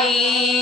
Bye.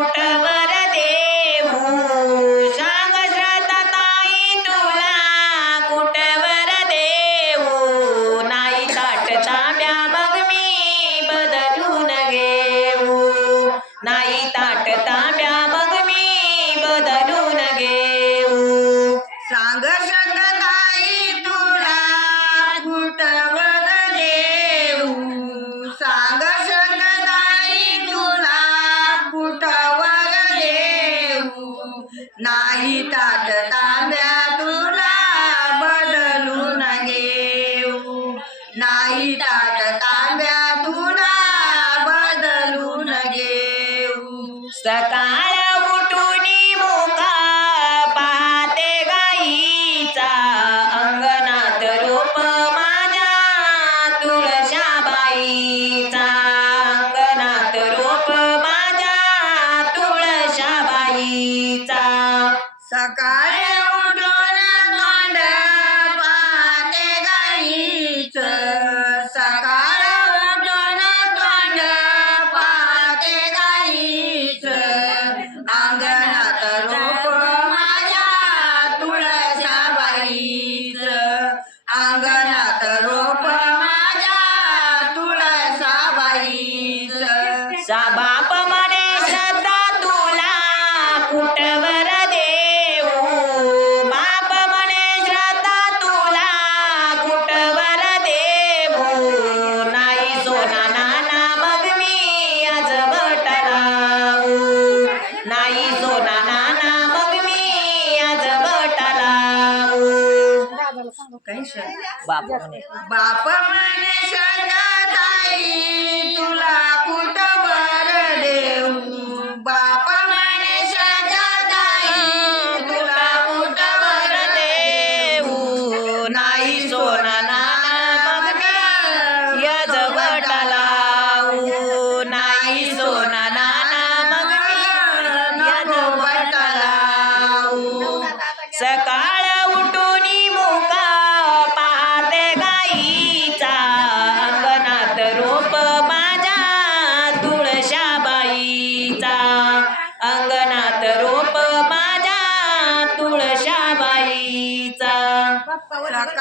कुठवर देऊ सांग श्रद्धा ताई तुला कुठवर देऊ नाही ताट तांब्या मग मी बदलून घेऊ. नाही नाही ताट तांब्या तुला बदलून घेऊ. नाही ताट तांब्या तुला बदलून घेऊ. सकाळ उठून सकाळी उठून तोंड पाहते गाईचं सकाळ उठून तोंड पाहते गाईचं अंगणात रोप माझ्या तुळसाबाईचं. अंगणात रोप माझ्या तुळसाबाईचं साबाप म्हणे श्रद्धा तुला कुठवर बाप म्हणे. बाप म्हणे ताई तुला कुठं वर देऊ? बाप म्हणे ताई तुला कुठं वर देऊ? नाही सोना रोप माझ्या तुळशाबाईचा सकाळ